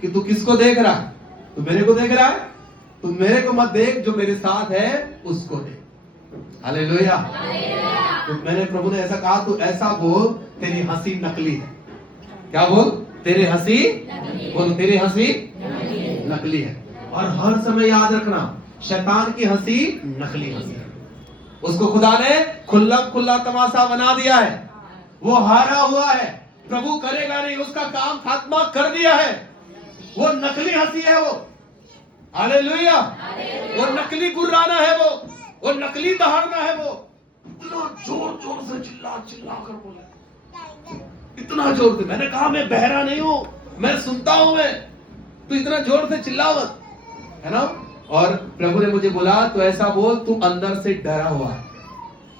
कि तू किसको देख रहा है? तू मेरे को देख रहा है, तू मेरे को मत देख, जो मेरे साथ है उसको देख। हालेलुया। तो मैंने प्रभु ने ऐसा कहा, तू ऐसा बोल, तेरी हंसी नकली है। क्या बोल? तेरी हंसी, बोलो तेरी हंसी नकली है। और हर समय याद रखना, शैतान की हंसी नकली हंसी है। उसको खुदा ने खुला खुला तमाशा बना दिया है। वो हारा हुआ है, प्रभु करेगा नहीं, उसका काम खात्मा कर दिया है। वो नकली हंसी है वो। हालेलुया। वो नकली गुर्राना है वो नकली दहाड़ना है वो। इतना जोर जोर से चिल्ला चिल्ला कर बोले, इतना जोर से। मैंने कहा मैं बहरा नहीं हूं, मैं सुनता हूं मैं, तू इतना जोर से चिल्ला मत, है ना। और प्रभु ने मुझे बोला, तो ऐसा बोल, तू अंदर से डरा हुआ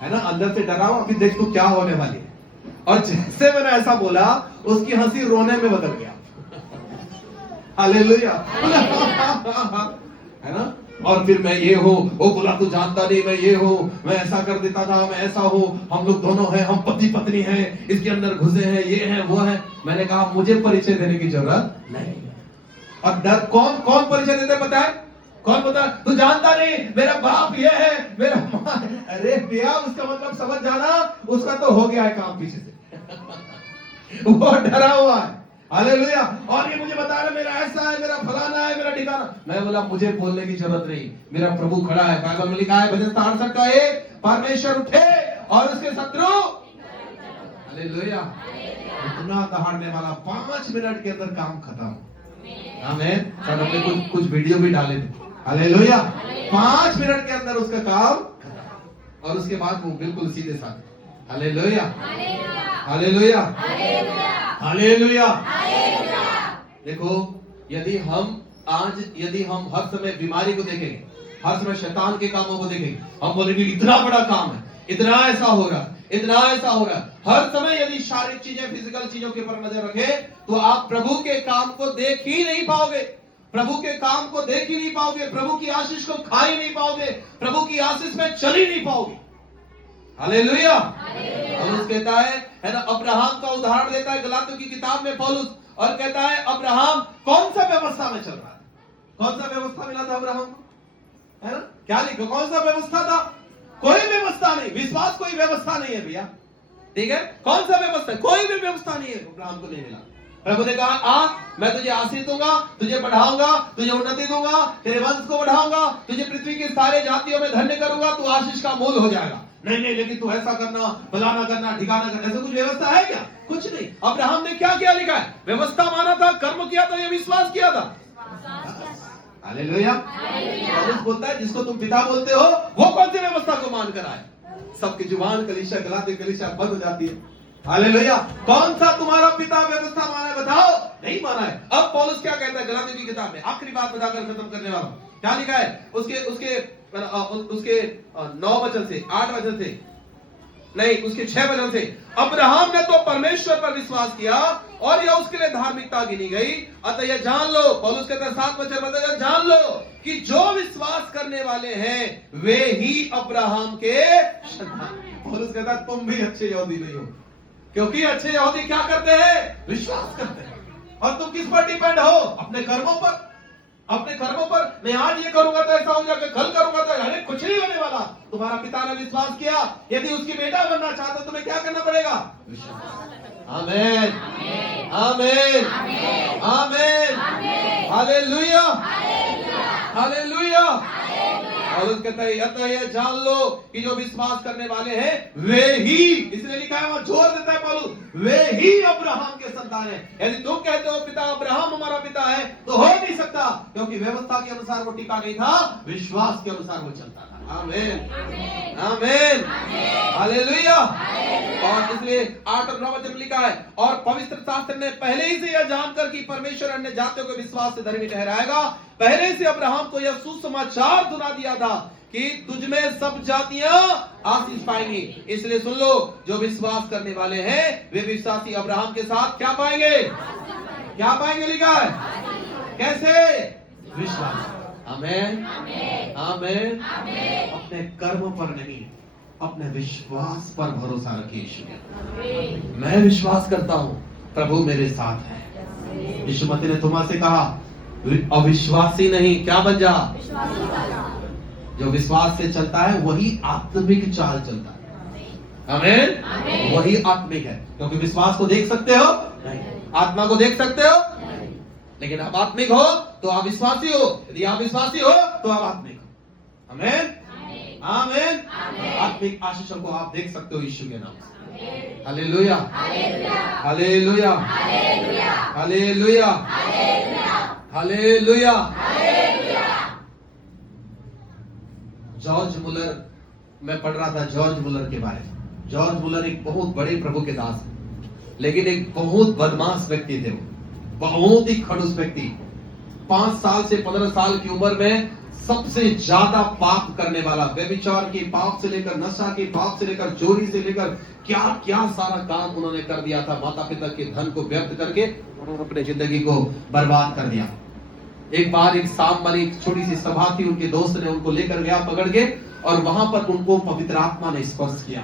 है ना, अंदर से डरा हुआ, फिर देख तू क्या होने वाली है। और जैसे मैंने ऐसा बोला, उसकी हंसी रोने में बदल गया। हालेलुया। है ना। और फिर मैं ये हूँ, वो बोला तू जानता नहीं मैं ये हूँ, मैं ऐसा कर देता था, मैं ऐसा हूँ, हम लोग दोनों हैं, हम पति पत्नी हैं, इसके अंदर घुसे हैं, ये है वो है। मैंने कहा मुझे परिचय देने की जरूरत नहीं। और डर कौन कौन परिचय देते पता है? कौन बता? तू जानता नहीं मेरा बाप ये है, मेरा माँ। अरे भैया, उसका मतलब समझ जाना, उसका तो हो गया है काम पीछे से। वो डरा हुआ है। हालेलुया। और ये मुझे बता रहा मेरा ऐसा है, मेरा फलाना है, मेरा ठिकाना। मैं बोला मुझे बोलने की जरूरत नहीं, मेरा प्रभु खड़ा है। बाइबल में लिखा है, भजन 68 का 1, परमेश्वर उठे और उसके शत्रु। हालेलुया। इतना दहाड़ने वाला, 5 मिनट के अंदर काम खत्म। आमीन। सर हमने कुछ वीडियो भी डाले थे। हालेलुया। 5 मिनट के अंदर उसका काम खत्म। और उसके बाद वो बिल्कुल सीधे साथ। हालेलुया। हालेलुया। हालेलुया। देखो, यदि हम हर समय बीमारी को देखेंगे, हर समय शैतान के कामों को देखेंगे, हम बोलेंगे इतना बड़ा काम है, इतना ऐसा हो रहा है, इतना ऐसा हो रहा है। हर समय यदि शारीरिक चीजें, फिजिकल चीजों के ऊपर नजर रखें, तो आप प्रभु के काम को देख ही नहीं पाओगे। प्रभु के काम को देख ही नहीं पाओगे, प्रभु की आशीष को खा ही नहीं पाओगे, प्रभु की आशीष में चल ही नहीं पाओगे। हालेलुया। पौलुस कहता है ना, अब्राहम का उदाहरण देता है गलातियों की किताब में पौलुस, और कहता है अब्राहम कौन सा व्यवस्था में चल रहा है? कौन सा व्यवस्था मिला था अब्राहम को? है ना, क्या लिखा? कौन सा व्यवस्था था? कोई व्यवस्था नहीं। विश्वास कोई व्यवस्था नहीं है भैया, ठीक है। कौन सा व्यवस्था? कोई भी व्यवस्था नहीं है, अब्राहम को नहीं मिला। प्रभु ने कहा आ, मैं तुझे आशीष दूंगा, तुझे बढ़ाऊंगा, तुझे उन्नति दूंगा, तेरे वंश को बढ़ाऊंगा, तुझे पृथ्वी के सारे जातियों में धन्य करूंगा, तू आशीष का मूल हो जाएगा। नहीं नहीं, लेकिन तू ऐसा करना, फलाना करना, ठिकाना करना, ऐसा कुछ व्यवस्था है क्या? कुछ नहीं। अब्राहम ने क्या क्या लिखा है? व्यवस्था माना था, कर्म किया था, या विश्वास किया था? हालेलुया। पौलुस बोलता है जिसको तुम पिता बोलते हो, वो कौन सी व्यवस्था को मान कर आए? सबकी जुबान कलीसिया, गलाती कलीसिया बंद हो जाती है। हालेलुया। कौन सा तुम्हारा पिता व्यवस्था माना है? बताओ। नहीं माना है। अब पौलुस क्या कहता है गलातियों की किताब में? आखिरी बात बताकर खत्म करने वाला हूं। क्या लिखा है? उसके 9 वचन से, 8 वचन से नहीं, उसके 6 वचन से, अब्राहम ने तो परमेश्वर पर विश्वास किया और यह उसके लिए धार्मिकता गिनी गई। अतः यह जान लो, पौलुस कहता है 7 वचन बताया, जान लो कि जो विश्वास करने वाले हैं वे ही अब्राहम के संतान। पौलुस कहता है तुम भी अच्छे यहूदी नहीं हो, क्योंकि अच्छे यहूदी क्या करते हैं? विश्वास करते हैं। और तुम किस पर डिपेंड हो? अपने कर्मों पर। अपने कर्मों पर। मैं आज ये करूंगा तो ऐसा हो जाएगा, कल करूंगा तो अरे कुछ नहीं होने वाला। तुम्हारा पिता ने विश्वास किया, यदि उसकी बेटा बनना चाहते हो तुम्हें क्या करना पड़ेगा? आमीन, आमीन, आमीन, हालेलुया, हालेलुया। पौलुस कहता है अतः यह जान लो कि जो विश्वास करने वाले हैं वे ही, इसलिए लिखा है, वहां जोर देता है पौलुस, वे ही अब्राहम के संतान हैं। यदि तुम कहते हो पिता अब्राहम हमारा पिता है, तो हो नहीं सकता, क्योंकि व्यवस्था के अनुसार वो टिका नहीं था, विश्वास के अनुसार वो चलता था। आमीन, आमीन, हालेलुया। और इसलिए 8 और 9 वचन लिखा है, और पवित्र शास्त्र ने पहले ही से यह जानकर कि परमेश्वर अन्य जातियों को विश्वास से धर्मी ठहराएगा, पहले से अब्राहम को यह सुसमाचार सुना दिया था कि तुझमें सब जातियां आशीष पाएंगी। इसलिए सुन लो, जो विश्वास करने वाले हैं वे विश्वासी अब्राहम के साथ क्या पाएंगे? क्या पाएंगे? लिखा है कैसे? विश्वास। आमीन, आमीन। अपने कर्म पर नहीं, अपने विश्वास पर भरोसा रखिए। यीशु, मैं विश्वास करता हूं प्रभु मेरे साथ है। यीशु मसीह ने थोमा से कहा, अविश्वासी नहीं, क्या बन जा? जो विश्वास से चलता है वही आत्मिक चाल चलता है। आमीन। वही आत्मिक है, क्योंकि विश्वास को देख सकते हो नहीं, आत्मा को देख सकते हो नहीं, लेकिन आप आत्मिक हो तो आप विश्वासी हो, यदि आप विश्वासी हो तो आप आत्मिक हो। आमीन। आमीन। आत्मिक आशीषों को आप देख सकते हो यीशु के नाम से। Hallelujah, hallelujah, hallelujah, hallelujah. George Muller, मैं पढ़ रहा था जॉर्ज मुलर के बारे में। जॉर्ज मुलर एक बहुत बड़े प्रभु के दास है, लेकिन एक बहुत बदमाश व्यक्ति थे। वो बहुत ही खड़ूस व्यक्ति। 5 साल से 15 साल की उम्र में सबसे ज्यादा पाप करने वाला, व्यभिचार के पाप से लेकर नशा के पाप से लेकर चोरी से लेकर क्या क्या सारा काम उन्होंने कर दिया था। माता पिता के धन को व्यर्थ करके उन्होंने अपनी जिंदगी को बर्बाद कर दिया। एक बार एक शाम वाली एक छोटी सी सभा थी, उनके दोस्त ने उनको लेकर गया पकड़ के, और वहां पर उनको पवित्र आत्मा ने स्पर्श किया,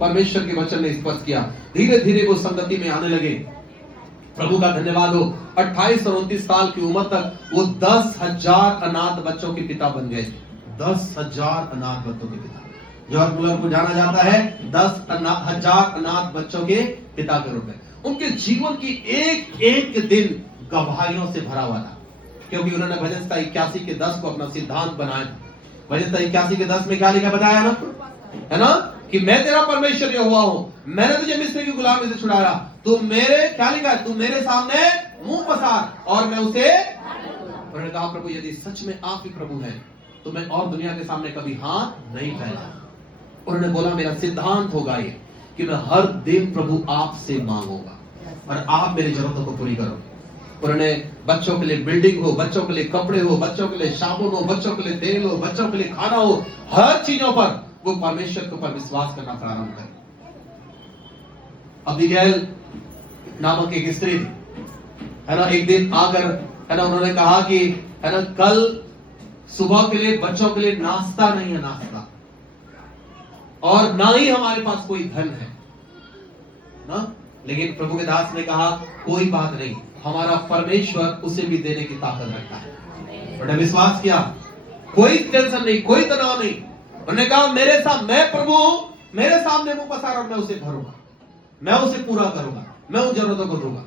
परमेश्वर के वचन ने स्पर्श किया। धीरे धीरे वो संगति में आने लगे। प्रभु का धन्यवाद हो, 28 और 29 साल की उम्र तक वो 10,000 अनाथ बच्चों के पिता बन गए। 10,000 अनाथ बच्चों के पिता। जॉर्ज मुलर को जाना जाता है 10,000 अनाथ बच्चों के पिता के रूप में। उनके जीवन की एक एक दिन गवाहियों से भरा हुआ था, क्योंकि उन्होंने भजन संहिता 81 के 10 को अपना सिद्धांत बनाया। भजन संहिता 81 के 10 में क्या लिखा बताया ना, है ना, कि मैं तेरा परमेश्वर यहोवा हूं, मैंने तुझे मिस्र की गुलामी से छुड़ाया, तू मेरे, क्या लिखा है, तू मेरे सामने मुंह पसार और मैं उसे। उन्होंने कहा प्रभु यदि सच में आप ही प्रभु हैं तो मैं और दुनिया के सामने कभी हाथ नहीं फैला। उन्होंने बोला मेरा सिद्धांत होगा ये कि मैं हर दिन प्रभु आपसे मांगूंगा और आप मेरी जरूरतों को पूरी करो। उन्होंने बच्चों के लिए बिल्डिंग हो, बच्चों के लिए कपड़े हो, बच्चों के लिए साबुन हो, बच्चों के लिए तेल हो, बच्चों के लिए खाना हो, हर चीजों पर वो परमेश्वर के ऊपर विश्वास करना प्रारंभ करें। अबीगैल नामक एक स्त्री थी, है ना, एक दिन आकर, है ना, उन्होंने कहा कि, है ना, कल सुबह के लिए बच्चों के लिए नाश्ता नहीं है, नाश्ता, और ना ही हमारे पास कोई धन है ना। लेकिन प्रभु के दास ने कहा कोई बात नहीं, हमारा परमेश्वर उसे भी देने की ताकत रखता है। उन्होंने विश्वास किया, कोई टेंशन नहीं, कोई तनाव नहीं। उन्होंने कहा मेरे साथ, मैं प्रभु मेरे सामने मुंह पसार और मैं उसे भरूंगा, मैं उसे पूरा करूंगा, मैं उन जरूरतों को दूंगा,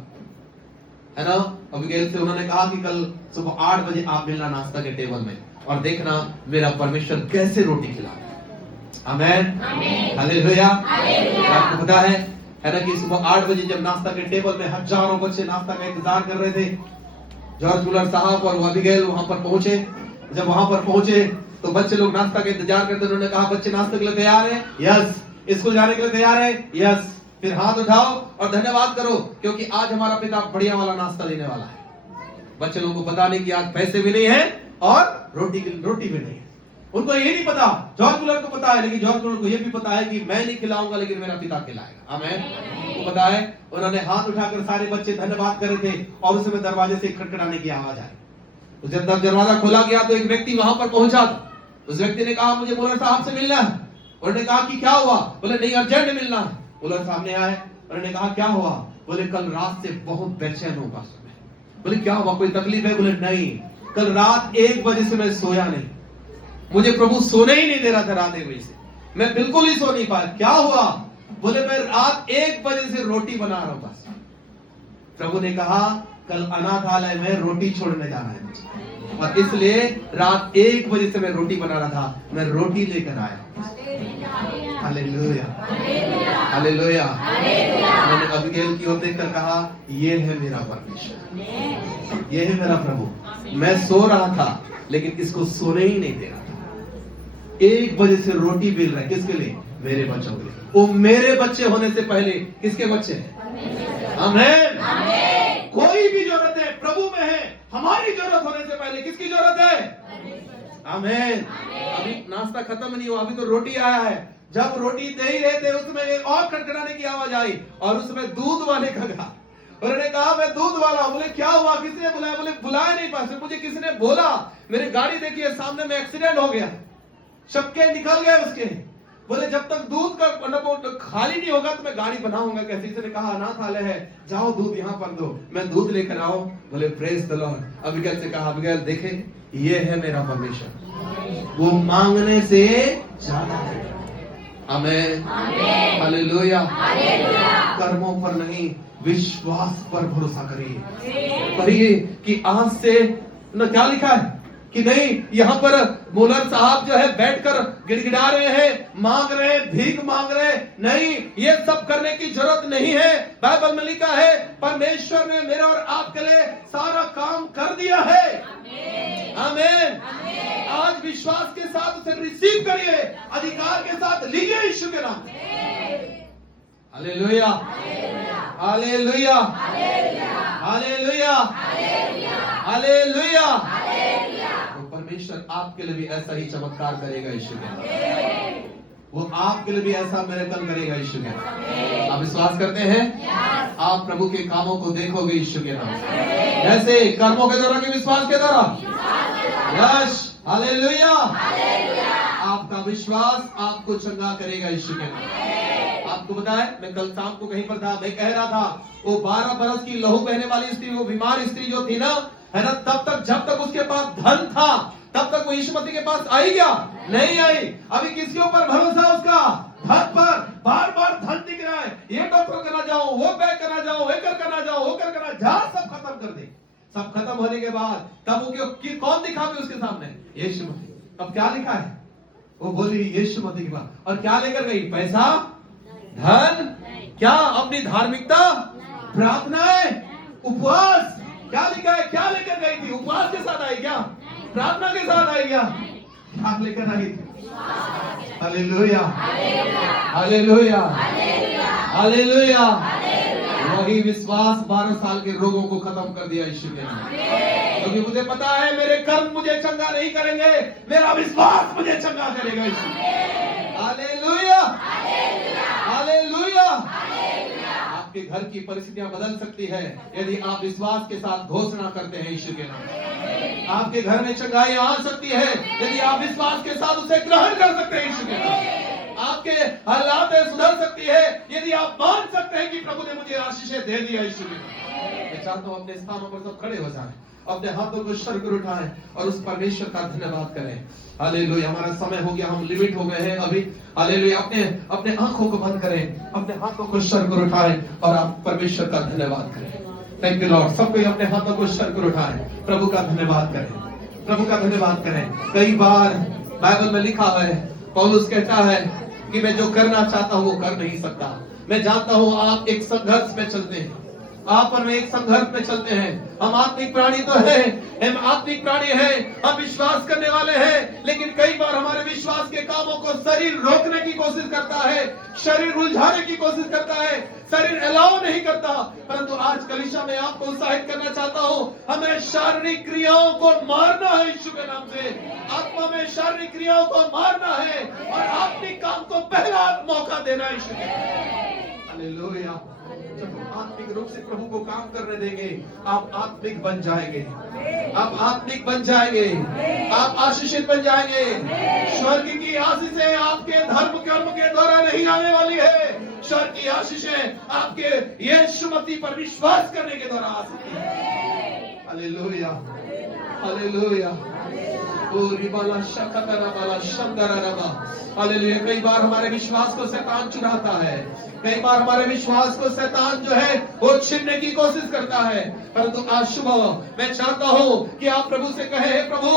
है ना। अबीगैल से उन्होंने कहा कि कल सुबह 8 बजे आप मिलना नाश्ता के टेबल में और देखना मेरा परमेश्वर कैसे रोटी खिलाता। आमीन, हालेलुया। आपको पता है ना कि सुबह 8 बजे जब नाश्ता के टेबल में हजारों बच्चे नाश्ता का इंतजार कर रहे थे, जॉर्ज मुलर साहब और अबीगैल वहां पर पहुंचे। जब वहां पर पहुंचे तो बच्चे लोग नाश्ता का इंतजार करते। उन्होंने कहा बच्चे नाश्ते के लिए तैयार हैं? यस। स्कूल जाने के लिए तैयार है? यस। फिर हाथ उठाओ और धन्यवाद करो क्योंकि आज हमारा पिता बढ़िया वाला नाश्ता देने वाला है। बच्चे लोगों को पता नहीं कि आज पैसे भी नहीं है और रोटी भी नहीं है। उनको ये नहीं पता, जॉर्ज मुलर को पता है, लेकिन जॉर्ज मुलर को ये भी पता है कि मैं नहीं खिलाऊंगा लेकिन मेरा पिता खिलाएगा। आमीन। उनको पता है। उन्होंने हाथ उठाकर सारे बच्चे धन्यवाद कर रहे थे और उस समय दरवाजे से खटखटाने की आवाज आई। जब दरवाजा खोला गया तो एक व्यक्ति वहां पर पहुंचा। उस व्यक्ति ने कहा मुझे मुलर साहब से मिलना है। उन्होंने कहा कि क्या हुआ? बोले नहीं, अर्जेंट मिलना है। मुलर साहब ने आए। उन्होंने कहा क्या हुआ? बोले कल रात से बहुत बेचैन हूं पास्टर। बोले क्या हुआ, कोई तकलीफ है? बोले नहीं, कल रात 1 बजे से मैं सोया नहीं, मुझे प्रभु सोने ही नहीं दे रहा था। रात 1 बजे से मैं बिल्कुल ही सो नहीं पाया। क्या हुआ? बोले मैं रात 1 बजे से रोटी बना रहा हूं पास्टर। प्रभु ने कहा कल अनाथालय में रोटी छोड़ने जाना है मुझे, और इसलिए रात 1 बजे से मैं रोटी बना रहा था, मैं रोटी लेकर आया। Hallelujah, hallelujah. मैंने अबीगैल की ओर देखकर कहा ये है मेरा परमेश्वर, ये है मेरा प्रभु। मैं सो रहा था लेकिन इसको सोने ही नहीं दे रहा था। 1 बजे से रोटी मिल रहा है, किसके लिए? मेरे बच्चों के लिए। वो मेरे बच्चे होने से पहले किसके बच्चे हैं? आमीन। कोई भी जरूरत है प्रभु में है। हमारी जरूरत होने से पहले किसकी जरूरत है? आमीन। अभी नाश्ता खत्म नहीं हुआ, अभी तो रोटी आया है। जब रोटी दे ही रहे थे उसमें एक और खटखटाने की आवाज आई और उसमें दूध वाले का कहा। उन्होंने कहा मैं दूध वाला हूं। बोले क्या हुआ, किसने बुलाया? बोले बुलाया नहीं पास, मुझे किसने बोला, मेरी गाड़ी देखिए सामने में एक्सीडेंट हो गया, चक्के निकल गए उसके। बोले जब तक दूध का मतलब खाली नहीं होगा तो मैं गाड़ी बनाऊंगा कैसे। इसने कहा अनाथालय है, जाओ दूध यहाँ पर दो, मैं दूध लेकर आऊं। बोले प्रेज द लॉर्ड। अबिगैल से कहा अबिगैल देखे ये है मेरा परमेश्वर, वो मांगने से ज्यादा है। आमेन, हालेलुया। कर्मों पर नहीं विश्वास पर भरोसा करिए। करिए कि आज से न क्या लिखा है कि नहीं, यहाँ पर मुलर साहब जो है बैठकर गिड़गिड़ा रहे हैं, मांग रहे हैं, भीख मांग रहे हैं। नहीं, ये सब करने की जरूरत नहीं है। बाइबल में लिखा है परमेश्वर ने मेरे और आपके लिए सारा काम कर दिया है। आमीन। आज विश्वास के साथ उसे रिसीव करिए, अधिकार के साथ लीजिए यीशु के नाम। Hallelujah, hallelujah, hallelujah, hallelujah. परमेश्वर आपके लिए भी ऐसा ही चमत्कार करेगा यीशु के नाम। वो आपके लिए भी ऐसा मिरेकल करेगा यीशु के नाम। आप विश्वास करते हैं? आप प्रभु के कामों को देखोगे यीशु के नाम। ऐसे कर्मों के द्वारा कि विश्वास के द्वारा? Yes, hallelujah. आपका विश्वास आपको चंगा करेगा यीशु के नाम। आपको पता है, मैं कल शाम को कहीं पर था, मैं कह रहा था वो 12 बरस की लहू बहने वाली स्त्री, वो बीमार स्त्री जो थी ना, है ना, तब तक जब तक उसके पास धन था तब तक वो यीशु मसीह के पास आई क्या? नहीं आई। अभी किसके ऊपर भरोसा उसका? धन पर। बार बार धन दिख रहा है, ये डॉक्टर करना जाऊं, वो बैग करना जाऊं, ये करना जाऊं, वो करना, जहां सब खत्म कर दे। सब खत्म होने के बाद तब वो कौन दिखा भी उसके सामने? यीशु मसीह। अब क्या लिखा है? वो बोली यीशु मसीह के पास, और क्या लेकर गई? पैसा, धन, क्या अपनी धार्मिकता, प्रार्थनाएं, उपवास। क्या लिखा है? क्या लेकर गई थी? उपवास के साथ आई क्या? प्रार्थना के साथ आई क्या? क्या लेकर आई थी? Hallelujah, hallelujah, hallelujah. वही विश्वास 12 साल के रोगों को खत्म कर दिया यीशु ने। क्योंकि मुझे पता है मेरे कर्म मुझे चंगा नहीं करेंगे, मेरा विश्वास मुझे चंगा करेगा यीशु। Hallelujah, hallelujah. आपके घर की परिस्थितियां बदल सकती है यदि आप विश्वास के साथ घोषणा करते हैं यीशु के नाम। आपके घर में चंगाई आ सकती है यदि आप विश्वास के साथ उसे ग्रहण कर सकते हैं यीशु के नाम। आपके हालात सुधर सकती है यदि आप मान सकते हैं कि प्रभु ने मुझे आशीषें दे दिया यीशु के नाम। मैं चाहता हूं अपने स्थानों पर सब खड़े हो जाएं, अपने हाथों को स्वर्ग पर उठाएं और उस परमेश्वर का धन्यवाद करें। हालेलुया। हमारा समय हो गया, हम लिमिट हो गए हैं अभी। हालेलुया। अपने आंखों को बंद करें, अपने हाथों को स्वर्ग पर उठाएं और आप परमेश्वर का धन्यवाद करें। Thank you Lord. सब कोई अपने हाथों को स्वर्ग पर उठाएं, प्रभु का धन्यवाद करें, प्रभु का धन्यवाद करें। कई बार बाइबल में लिखा है, पौलुस कहता है कि मैं जो करना चाहता हूं वो कर नहीं सकता। मैं जानता हूं आप एक संघर्ष में चलते हैं, आप और मैं एक संघर्ष में चलते हैं। हम आत्मिक प्राणी तो हैं, हम आत्मिक प्राणी हैं, हम विश्वास करने वाले हैं, लेकिन कई बार हमारे विश्वास के कामों को शरीर रोकने की कोशिश करता है, शरीर उलझाने की कोशिश करता है, शरीर अलाउ नहीं करता। परंतु आज कलीसिया में आपको उत्साहित करना चाहता हूं, हमें शारीरिक क्रियाओं को मारना है यीशु के नाम से। आत्मा में शारीरिक क्रियाओं को मारना है और आत्मिक काम को पहला मौका देना है यीशु के। हालेलुया। जब हम आत्मिक रूप से प्रभु को काम करने देंगे, आप आत्मिक बन जाएंगे, आप आत्मिक बन जाएंगे, आप आशीषित बन जाएंगे। स्वर्ग की आशीषें आपके धर्म कर्म के द्वारा नहीं आने वाली है। स्वर्ग की आशीषें आपके यीशु मसीह पर विश्वास करने के द्वारा आ सकती है। Hallelujah, hallelujah. हालेलुया। कई बार हमारे विश्वास को शैतान चुराता है, कई बार हमारे विश्वास को शैतान जो है वो छीनने की कोशिश करता है। परंतु आज सुबह मैं चाहता हूं कि आप प्रभु से कहे, हे प्रभु,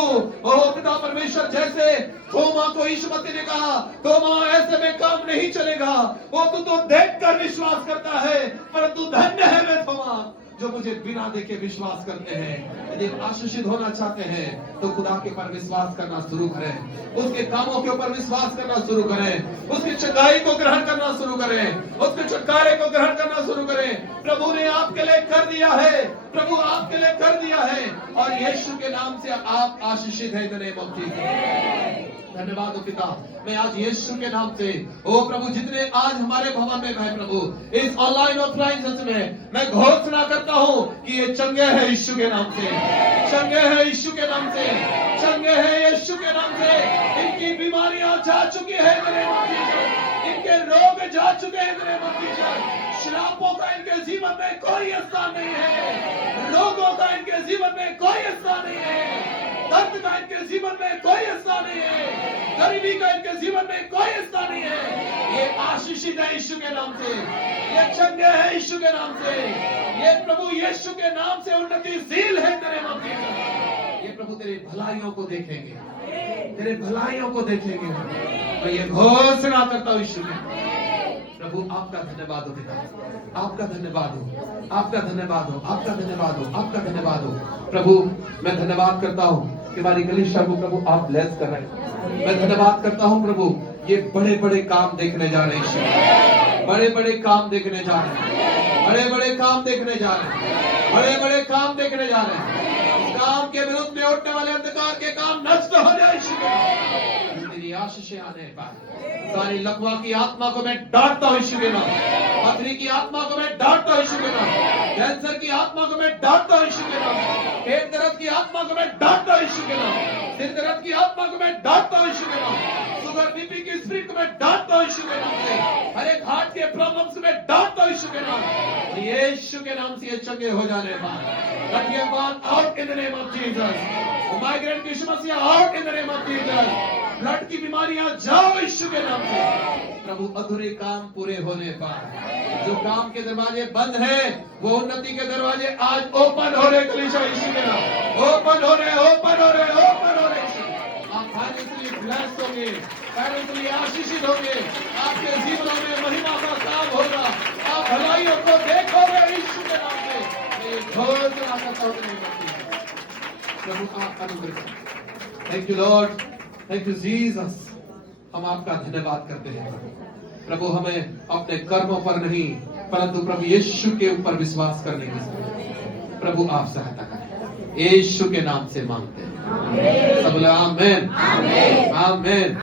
ओ पिता परमेश्वर, जैसे थोमा को यीशु मसीह ने कहा, थोमा ऐसे में काम नहीं चलेगा, वो तो देखकर विश्वास करता है, परंतु धन्य है वे थोमा जो मुझे बिना देखे विश्वास करते हैं। यदि आशीषित होना चाहते हैं तो खुदा के पर विश्वास करना शुरू करें, उसके कामों के ऊपर विश्वास करना शुरू करें, उसकी चंगाई को ग्रहण करना शुरू करें, उसके छुटकारे को ग्रहण करना शुरू करें। प्रभु ने आपके लिए कर दिया है, प्रभु आपके लिए कर दिया है। और यीशु के नाम से आप आशीषित है। In the name of Jesus. धन्यवाद हो पिता, मैं आज यीशु के नाम से ओ प्रभु जितने आज हमारे भवन में है प्रभु इस ऑनलाइन ऑफलाइन में मैं घोषणा करता हूं कि ये चंगे हैं यीशु के नाम से, चंगे हैं यीशु के नाम से, चंगे हैं यीशु के नाम से। इनकी बीमारियां जा चुकी है मेरे इनके रोग जा चुके हैं मेरे श्रापों का इनके जीवन में कोई स्थान नहीं है, रोगों का इनके जीवन में कोई स्थान नहीं है, दर्द का इनके जीवन में कोई स्थान नहीं है, गरीबी का इनके जीवन में कोई स्थान नहीं है। ये आशीषित है यीशु के नाम से, ये चंगे है यीशु के नाम से, ये प्रभु यीशु के नाम से उन्नतिशील है तेरे नाम की। ये प्रभु तेरे भलाइयों को देखेंगे, तेरे भलाइयों को देखेंगे। मैं ये घोषणा करता हूँ यीशु के प्रभु आपका धन्यवाद हो पिता, आपका धन्यवाद हो, आपका धन्यवाद हो, आपका धन्यवाद हो, आपका धन्यवाद हो। प्रभु मैं धन्यवाद करता हूँ कि हमारी कलीसिया को प्रभु आप ब्लेस कर रहे हैं। मैं धन्यवाद करता हूँ प्रभु ये बड़े बड़े काम देखने जा रहे हैं, बड़े बड़े काम देखने जा रहे हैं, बड़े बड़े काम देखने जा रहे हैं, बड़े बड़े काम देखने जा रहे हैं। इस काम के विरुद्ध में उठने वाले अंधकार के काम नष्ट हो जाए। तेरी आशीषें आने पाए। सारी लकवा की आत्मा को मैं डांटता हूँ यीशु के नाम, पथरी की आत्मा को मैं डांटता हूँ यीशु के नाम, कैंसर की आत्मा को मैं डांटता हूँ यीशु के नाम, पेट दर्द की आत्मा को मैं डांटता हूँ यीशु के नाम, सिर दर्द की आत्मा को मैं डांटता हूँ यीशु के नाम, शुगर बीपी की स्पिरिट को मैं डांटता हूँ यीशु के नाम से, हर एक हार्ट के प्रॉब्लम से मैं डांटता हूँ यीशु के नाम। यीशु के नाम से ये चंगे हो जाने बाद out in the name of Jesus. Migraine की समस्या out in the name of Jesus. Blood की बीमारियां जाओ यीशु के नाम से। प्रभु अधूरे काम पूरे होने पर जो काम के दरवाजे बंद हैं वो उन्नति के दरवाजे आज ओपन हो रहे। कलीसिया यीशु के नाम ओपन हो रहे, ओपन हो रहे, ओपन हो रहे। आप फाइनेंशियली ब्लेस्ड होंगे, फाइनेंशियली आशीषित होंगे, आपके जीवनों में महिमा का काम होगा, आप भलाइयों को देखोगे यीशु के नाम से। घोषणा करता हूं प्रभु आप अनुग्रह करें। Thank you Lord, thank you Jesus. हम आपका धन्यवाद करते हैं प्रभु, हमें अपने कर्मों पर नहीं परंतु प्रभु यीशु के ऊपर विश्वास करने की प्रभु आप सहायता करें। यीशु के नाम से मांगते हैं सब। आमेन, आमेन, आमेन।